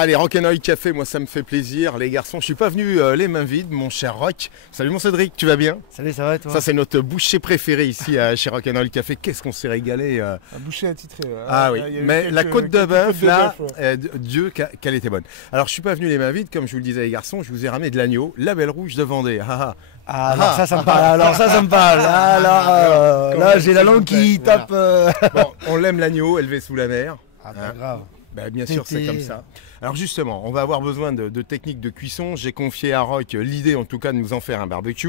Allez, Rock'n'Roll Café, moi ça me fait plaisir. Les garçons, je suis pas venu les mains vides, mon cher Rock. Salut mon Cédric, tu vas bien? Salut, ça va et toi? Ça c'est notre boucher préféré ici chez Rock'n'Roll Café. Qu'est-ce qu'on s'est régalé. Un boucher attitré. Ah oui, mais la côte de bœuf là, ouais. Dieu qu'elle était bonne. Alors je suis pas venu les mains vides, comme je vous le disais les garçons, je vous ai ramené de l'agneau, la belle rouge de Vendée. Alors ça me parle, ça me parle. Là j'ai la langue qui tape. Bon, on l'aime l'agneau, élevé sous la mer. Ah pas grave. Ben, bien sûr, c'est comme ça. Alors justement, on va avoir besoin de techniques de cuisson. J'ai confié à Rock l'idée en tout cas de nous en faire un barbecue.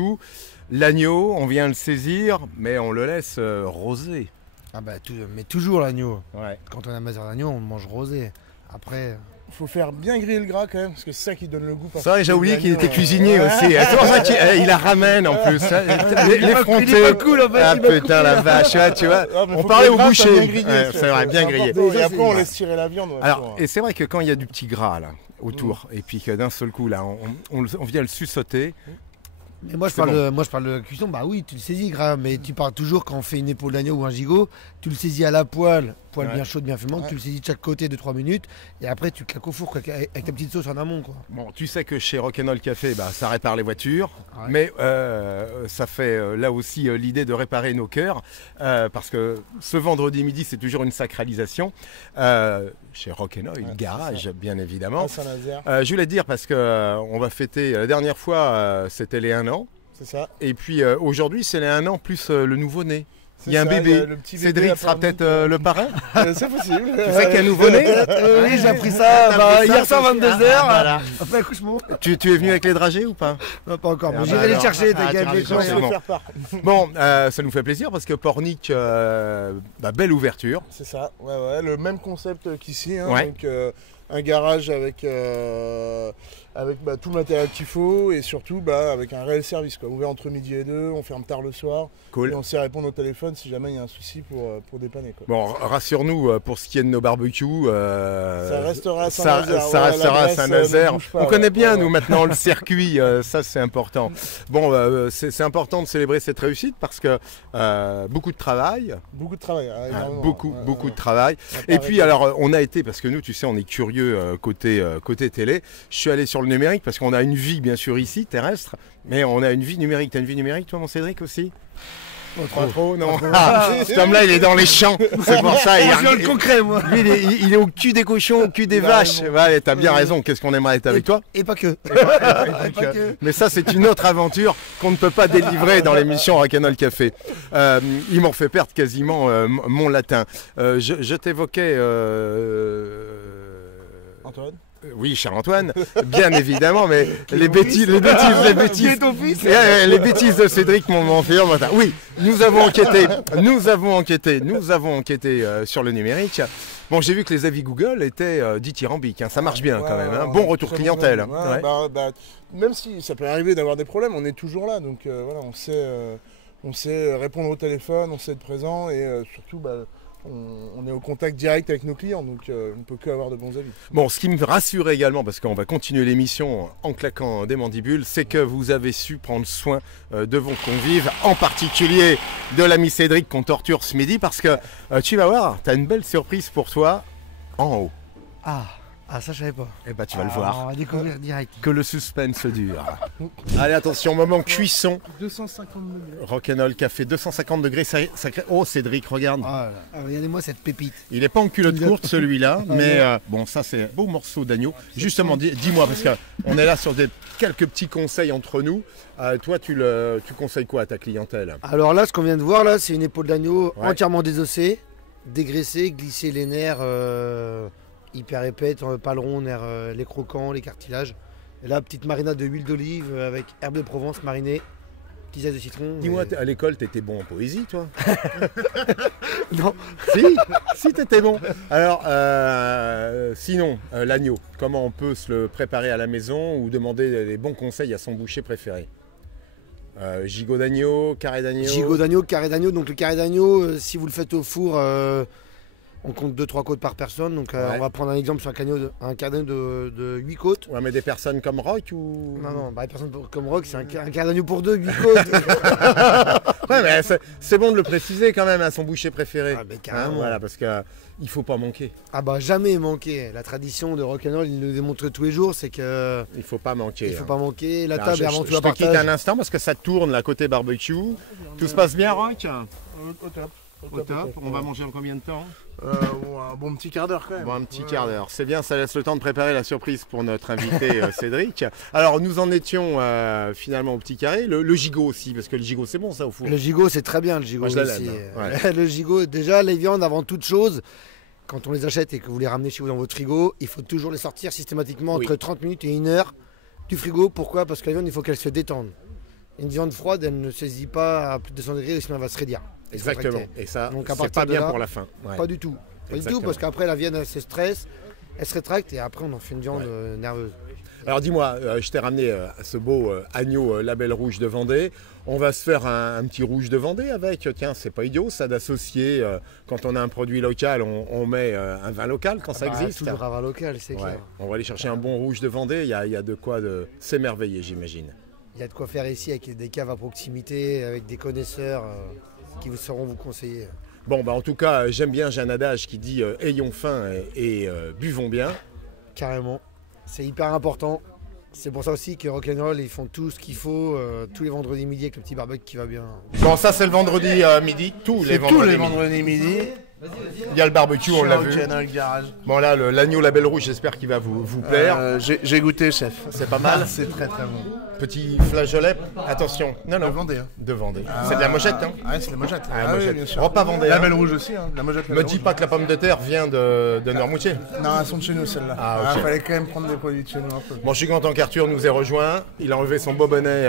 L'agneau, on vient le saisir, mais on le laisse rosé. Ah bah mais toujours l'agneau. Ouais. Quand on a mazère d'agneau, on mange rosé. Après... Faut faire bien griller le gras quand même, parce que c'est ça qui donne le goût. C'est vrai, j'ai oublié qu'il était cuisinier aussi. C'est pour ça qu'il la ramène en plus. L'effronté. Cool, en fait, ah putain la vache, ouais, tu vois. On parlait au boucher. C'est vrai, bien grillé. Et après on laisse tirer la viande. Alors, et c'est vrai que quand il y a du petit gras là autour, et puis que d'un seul coup là, on vient le suçoter. Mais moi je parle de cuisson, bah oui, tu le saisis grave, mais tu parles toujours quand on fait une épaule d'agneau ou un gigot, tu le saisis à la poêle bien chaude, bien fumante, tu le saisis de chaque côté de 3 minutes, et après tu claques au four avec ta petite sauce en amont quoi. Bon, tu sais que chez Rock'n'Roll Café, ça répare les voitures, mais ça fait là aussi l'idée de réparer nos cœurs, parce que ce vendredi midi c'est toujours une sacralisation, chez Rock'n'Roll Garage bien évidemment. Je voulais te dire parce que on va fêter, la dernière fois c'était les 1 an. C'est ça. Et puis aujourd'hui, c'est les 1 an plus le nouveau-né. Il y a un bébé. Cédric sera peut-être le parrain. C'est possible. Tu sais qu'il y a un nouveau-né. Oui, j'ai appris ça hier soir 22h. Voilà. Après accouchement. Tu es venu avec les dragées ou pas? Non, pas encore. Bon, j'irai les chercher. Bon, ça nous fait plaisir parce que Pornic, belle ouverture. C'est ça. Ouais, le même concept qu'ici. Hein, ouais. Donc, un garage avec tout le matériel qu'il faut et surtout avec un réel service. Quoi. Ouvert entre midi et 2, on ferme tard le soir. Cool. Et on sait répondre au téléphone si jamais il y a un souci pour dépanner. Quoi. Bon, rassure-nous pour ce qui est de nos barbecues. Ça restera à Saint-Nazaire. Ça restera à Saint-Nazaire. On connaît bien, nous, maintenant, le circuit. Ça, c'est important. Bon, c'est important de célébrer cette réussite parce que beaucoup de travail. Beaucoup de travail. Beaucoup de travail. Et puis, alors, on a été, parce que nous, tu sais, on est curieux côté télé. Je suis allé sur le numérique parce qu'on a une vie, bien sûr, ici, terrestre. Mais on a une vie numérique. T'as une vie numérique, toi, mon Cédric, aussi? Pas trop, non. Cet homme-là, il est dans les champs. C'est pour ça. Il est le concret, moi. Lui, il est au cul des cochons, au cul des vaches. Ouais, t'as bien raison. Qu'est-ce qu'on aimerait être avec toi? Et pas que. Mais ça, c'est une autre aventure qu'on ne peut pas délivrer dans l'émission Rock'n'Roll Café. Il m'en fait perdre quasiment mon latin. Je t'évoquais. Antoine? Oui, cher Antoine, bien évidemment, mais les bêtises de Cédric m'ont fait. Oui, nous avons enquêté sur le numérique. Bon, j'ai vu que les avis Google étaient dithyrambiques, hein. Ça marche bien quand même, hein. Bon retour clientèle. Même si ça peut arriver d'avoir des problèmes, on est toujours là, donc voilà, on sait répondre au téléphone, on sait être présent et surtout. On est au contact direct avec nos clients, donc on ne peut que avoir de bons avis. Bon, ce qui me rassure également, parce qu'on va continuer l'émission en claquant des mandibules, c'est que vous avez su prendre soin de vos convives, en particulier de l'ami Cédric qu'on torture ce midi, parce que tu vas voir, tu as une belle surprise pour toi en haut. Ah, ça je savais pas. Eh ben tu vas le voir. On va découvrir direct. Que le suspense dure. Allez, attention, moment cuisson. 250 degrés. Rock'n'Roll Café, 250 degrés. Oh, Cédric, regarde. Regardez-moi cette pépite. Il n'est pas en culotte courte celui-là, mais bon, ça c'est un beau morceau d'agneau. Justement, dis-moi, parce qu'on est là sur quelques petits conseils entre nous. Toi, tu conseilles quoi à ta clientèle? Alors là, ce qu'on vient de voir, là, c'est une épaule d'agneau entièrement désossée, dégraissée, glisser les nerfs. Hyper épais, pas le rond, les croquants, les cartilages. Et là, petite marinade de huile d'olive avec herbe de Provence marinée, petits ailes de citron. Dis-moi, à l'école, t'étais bon en poésie, toi? Non. Si t'étais bon. Alors, sinon, l'agneau, comment on peut se le préparer à la maison ou demander des bons conseils à son boucher préféré? Gigot d'agneau, carré d'agneau? Gigot d'agneau, carré d'agneau. Donc le carré d'agneau, si vous le faites au four... On compte 2-3 côtes par personne. Donc on va prendre un exemple sur un carnet de 8 côtes. Ouais, mais des personnes comme Rock ou... Non, des personnes comme Rock, c'est un carnet pour 2, 8 côtes. Ouais, mais c'est bon de le préciser quand même, son boucher préféré. Ah, mais carrément. Voilà, parce qu'il ne faut pas manquer. Ah bah jamais manquer. La tradition de Rock'n'Roll, il nous démontre tous les jours, c'est que... Il ne faut pas manquer. Il ne faut pas manquer. La table est avant tout à partage. Je te quitte un instant parce que ça tourne, là, côté barbecue. Tout se passe bien, Rock? Au top. Au top. On va manger en combien de temps? Un bon petit quart d'heure quand même. Bon, un petit quart d'heure. C'est bien, ça laisse le temps de préparer la surprise pour notre invité Cédric. Alors, nous en étions finalement au petit carré. Le gigot aussi, parce que le gigot, c'est bon ça au four. Le gigot, c'est très bien, le gigot aussi. Ouais. Le gigot, déjà, les viandes, avant toute chose, quand on les achète et que vous les ramenez chez vous dans votre frigo, il faut toujours les sortir systématiquement entre 30 minutes et 1 heure du frigo. Pourquoi? Parce que la viande, il faut qu'elle se détende. Une viande froide, elle ne saisit pas à plus de 200 degrés, sinon elle va se raidir. Exactement. Et ça, c'est pas bien pour la fin. Ouais. Pas du tout. Pas du tout, parce qu'après, la viande, elle se stresse, elle se rétracte et après, on en fait une viande nerveuse. Alors dis-moi, je t'ai ramené ce beau agneau label rouge de Vendée. On va se faire un petit rouge de Vendée avec. Tiens, c'est pas idiot ça d'associer, quand on a un produit local, on met un vin local quand ça existe. Toujours un vin local, c'est clair. On va aller chercher un bon rouge de Vendée, il y a de quoi s'émerveiller, j'imagine. Il y a de quoi faire ici avec des caves à proximité, avec des connaisseurs qui sauront vous conseiller. Bon, en tout cas, j'aime bien, j'ai un adage qui dit ayons faim et buvons bien. Carrément, c'est hyper important. C'est pour ça aussi que Rock'n'Roll, ils font tout ce qu'il faut tous les vendredis midi avec le petit barbecue qui va bien. Bon, ça c'est le vendredi midi, tous les vendredis midi. Il y a le barbecue, on l'a vu. Dans le garage. Bon là, l'agneau label rouge, j'espère qu'il va vous plaire. J'ai goûté, chef. C'est pas mal. C'est très très bon. Petit flageolet, attention. Non. De Vendée. Hein. De Vendée. C'est de la mochette, hein? Ah, c'est de la mochette. Mochette. Oui, bien sûr. Repas Vendée. Label rouge aussi, hein. La mochette. Me dis pas que la pomme de terre vient de Noirmoutier. Non, elles sont de chez nous, celles-là. Okay. Fallait quand même prendre des produits de chez nous un peu. Bon, je suis content qu'Arthur nous ait rejoint. Il a enlevé son beau bonnet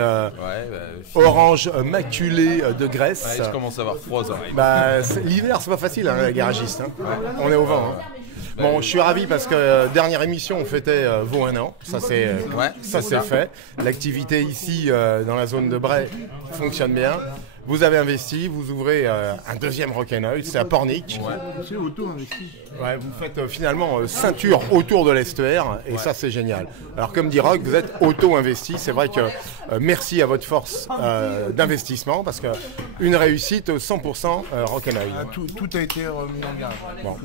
orange maculé de graisse. Ouais, je commence à avoir froid, ça. L'hiver, c'est pas facile, hein, les garagistes. Hein. On est au vent. Hein. Bon, je suis ravi parce que dernière émission, on fêtait vos 1 an. Ça, c'est fait. L'activité ici, dans la zone de Bray, fonctionne bien. Vous avez investi, vous ouvrez un deuxième Rock'n'Roll, c'est à Pornic. C'est auto-investi. Ouais, vous faites finalement ceinture autour de l'estuaire et ça c'est génial. Alors comme dit Rock, vous êtes auto-investi, c'est vrai que merci à votre force d'investissement parce que une réussite 100% Rock'n'Roll. Tout a été remis en garde. Bon.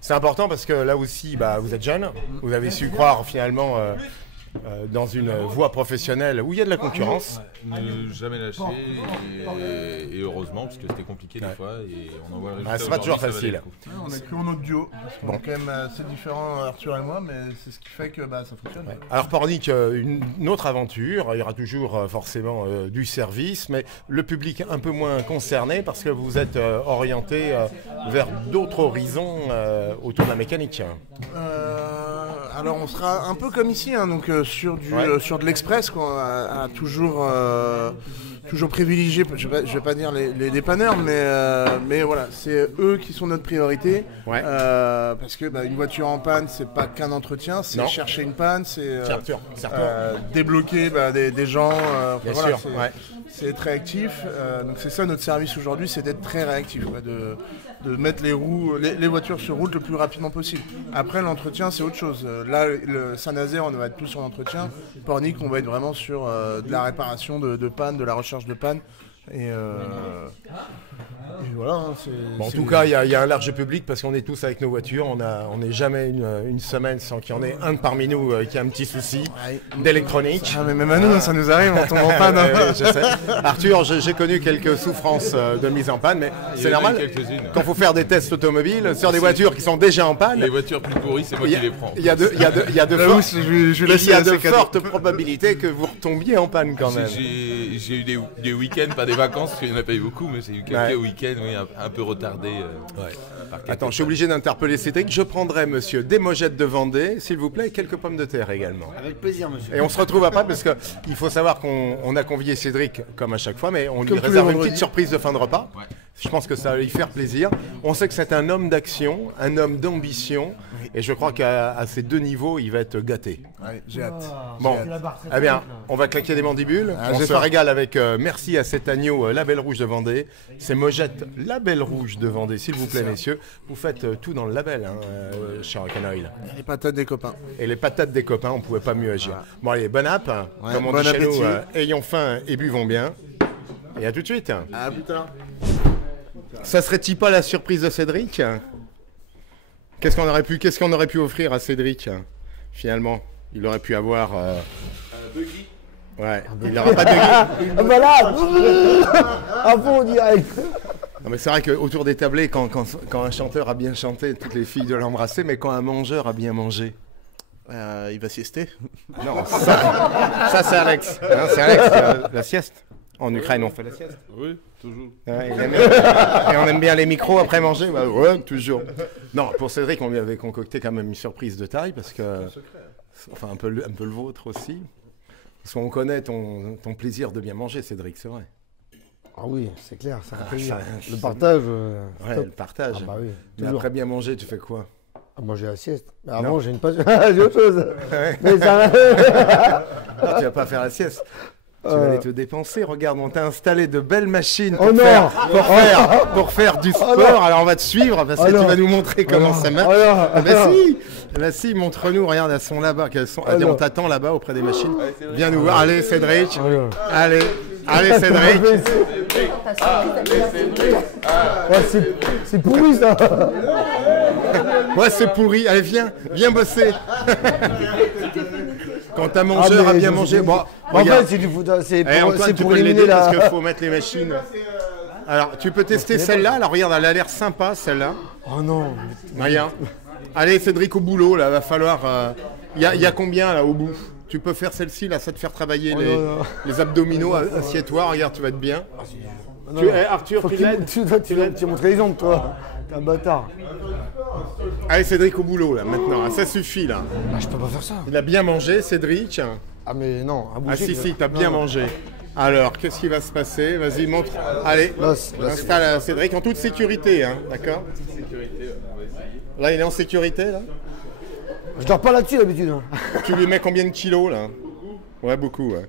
C'est important parce que là aussi vous êtes jeune, vous avez su croire finalement dans une voie professionnelle où il y a de la concurrence. Ne jamais lâcher et heureusement parce que c'était compliqué des fois et on en voit le résultat. C'est pas toujours facile. On a cru en notre duo. Bon, quand même assez différent Arthur et moi, mais c'est ce qui fait que ça fonctionne. Ouais. Alors Pornic, une autre aventure, il y aura toujours forcément du service, mais le public un peu moins concerné parce que vous êtes orienté vers d'autres horizons autour de la mécanique. Alors on sera un peu comme ici, hein, donc sur de l'express, quoi, à toujours privilégier, je vais pas dire les dépanneurs, mais voilà, c'est eux qui sont notre priorité, parce que une voiture en panne, c'est pas qu'un entretien, c'est chercher une panne, c'est débloquer des gens, voilà, c'est très actif, donc c'est ça notre service aujourd'hui, c'est d'être très réactif, de mettre les voitures sur route le plus rapidement possible. Après l'entretien c'est autre chose. Là le Saint-Nazaire on va être plus sur l'entretien. Pornic on va être vraiment sur de la réparation de panne, de la recherche de panne. Et voilà. En tout cas, il y a un large public parce qu'on est tous avec nos voitures. On n'est jamais une semaine sans qu'il y en ait un parmi nous qui a un petit souci d'électronique. Mais même à nous, ça nous arrive, on tombe en panne. Je sais. Arthur, j'ai connu quelques souffrances de mise en panne, mais c'est normal. Quand il faut faire des tests automobiles sur des voitures qui sont déjà en panne. Les voitures plus pourries, c'est moi qui les prends. Il y a de fortes probabilités que vous retombiez en panne quand même. J'ai eu des week-ends, pas des vacances, parce qu'il n'y en a pas eu beaucoup, mais j'ai eu quelques week-ends un peu retardés. Attends, je suis obligé d'interpeller Cédric. Je prendrai monsieur des mojettes de Vendée, s'il vous plaît, et quelques pommes de terre également. Avec plaisir, monsieur. Et on se retrouve après, parce qu'il faut savoir qu'on a convié Cédric, comme à chaque fois, mais on lui réserve une petite surprise de fin de repas. Je pense que ça va lui faire plaisir. On sait que c'est un homme d'action, un homme d'ambition. Et je crois qu'à ces deux niveaux, il va être gâté. Ouais, j'ai hâte. Bon, eh bien, on va claquer des mandibules. On se régale avec merci à cet agneau Label Rouge de Vendée. C'est Mojette Label Rouge de Vendée, s'il vous plaît, messieurs. Vous faites tout dans le label, hein, chez Rock'n'Oil. Les patates des copains. Et les patates des copains, on ne pouvait pas mieux agir. Voilà. Bon, allez, bon app. Ouais, Comme on bon dit chez appétit. nous, ayons faim et buvons bien. Et à tout de suite. À plus tard. Ça serait-il pas la surprise de Cédric? Qu'est-ce qu'on aurait pu offrir à Cédric, finalement? Il aurait pu avoir... Buggy. Ouais, il n'aura pas de buggy. Voilà. À fond direct. Non mais c'est vrai qu'autour des tablés, quand un chanteur a bien chanté, toutes les filles doivent l'embrasser, mais quand un mangeur a bien mangé... Il va siester. Non, ça c'est Alex. Hein, c'est Alex, la sieste. En Ukraine, on fait la sieste. Oui, toujours. Ouais, et on aime bien les micros après manger. Bah, ouais, toujours. Non, pour Cédric, on lui avait concocté quand même une surprise de taille parce que, enfin un peu le vôtre aussi. Parce qu'on connaît ton plaisir de bien manger, Cédric, c'est vrai. Ah oui, c'est clair, c'est un plaisir. ça- Le partage. Ouais, top. le partage. Ah bah oui, Mais toujours. après bien manger, tu fais quoi? Ah, moi j'ai la sieste. Mais avant Non. j'ai une passion. J'ai autre chose. Mais ça... Ah, tu vas pas faire la sieste. Tu vas aller te dépenser. Regarde, on t'a installé de belles machines Oh non. pour faire du sport. non. Alors on va te suivre parce que Oh non. tu vas nous montrer comment non. ça marche. Oh non. Ah bah si, bah si, montre-nous. Regarde, elles sont là-bas. Allez, on non. t'attend là-bas auprès des machines. Viens nous voir. Allez, Cédric. Oh non. Allez, Cédric. Ouais, c'est pourri ça. Ouais, c'est pourri. Allez, viens bosser. Quand ta mangeur a bien mangé, bon, En regarde. fait, c'est du foot. C'est Eh, Antoine, tu pour peux éliminer l'aider parce la. qu'il faut mettre les machines. Alors, tu peux tester celle-là. Alors, regarde, elle a l'air sympa, celle-là. Oh non. Regarde. Allez, Cédric, au boulot, là, va falloir... Il y a combien, là, au bout? Tu peux faire celle-ci, là, ça te faire travailler non. les abdominaux. Assieds-toi, regarde, tu vas être bien. Non. Arthur, Faut tu que l'aides? tu montres les jambes, toi. T'es un bâtard. Allez, Cédric, au boulot, là, maintenant. Ça suffit, là. Ah, je peux pas faire ça. Il a bien mangé, Cédric. Ah, mais non. Un Ah boucher, si, t'as bien mangé. Alors, qu'est-ce qui va se passer? Vas-y, montre. Allez, installe Cédric en toute sécurité, hein, d'accord? Là, il est en sécurité, là? Je dors pas là-dessus d'habitude. Hein. Tu lui mets combien de kilos, là? Ouais, beaucoup, ouais.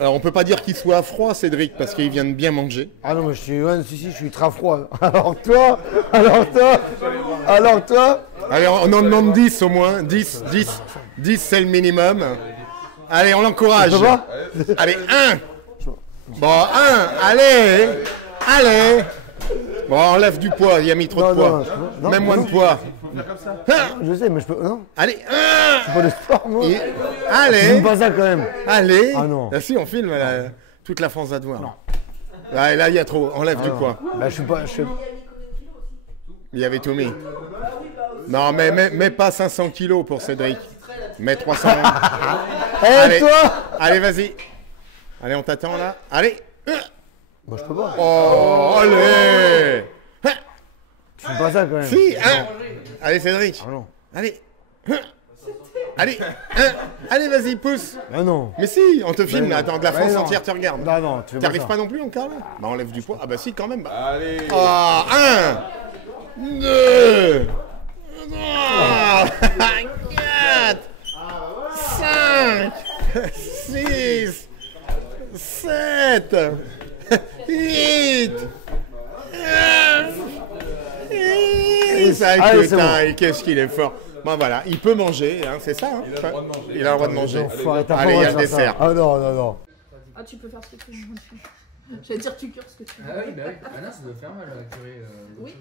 Alors, on peut pas dire qu'il soit à froid, Cédric, parce qu'il vient de bien manger. Ah non, mais je suis. Ouais, si, je suis très froid. Alors toi. Allez, on en demande 10 au moins. 10, c'est le minimum. Allez, on l'encourage. Ça va? Allez, 1. Bon, 1. Allez. Bon, enlève du poids, il a mis trop de Non, poids. non, je peux pas. Non, Même moins non. de poids. Je sais, mais je peux. Non, Allez, 1. c'est pas le sport, moi. Allez. J'aime pas ça quand même. Allez. Ah non. Ah si, on filme, toute la France va te voir. Là, il y a trop, enlève du poids. Bah, je suis pas. Il y avait tout mis. Non, mais mets pas 500 kilos pour Cédric. Mets 300. Eh, toi. Allez, vas-y. Allez, on t'attend là. Allez. Bah, je peux pas. Oh, allez. Je fais pas ça quand même. Si, Allez, Cédric. Ah non. Allez. Allez. Allez, vas-y, pousse. Ah non. Mais si, on te filme là. Attends, de la France non. entière te regarde. Non, tu fais pas T'arrives ça. pas non plus encore là? Bah, enlève du poids. Ah, bah si, quand même. Allez. Oh, 1, 2, 3, 4, 5, 6, 7, 8, 9, Allez, c'est putain, et qu'est-ce qu'il est fort. Bon voilà, il peut manger, hein, c'est ça. Hein, Il a le droit de manger. Il a le droit de manger. Enfoiré, t'as pas Allez, il y a droit le de faire ça. dessert. Ah non. Ah, tu peux faire ce que tu veux. J'allais dire tu cures ce que tu veux. Ah oui, bah oui. Ah non, ça doit faire mal à curer. Oui.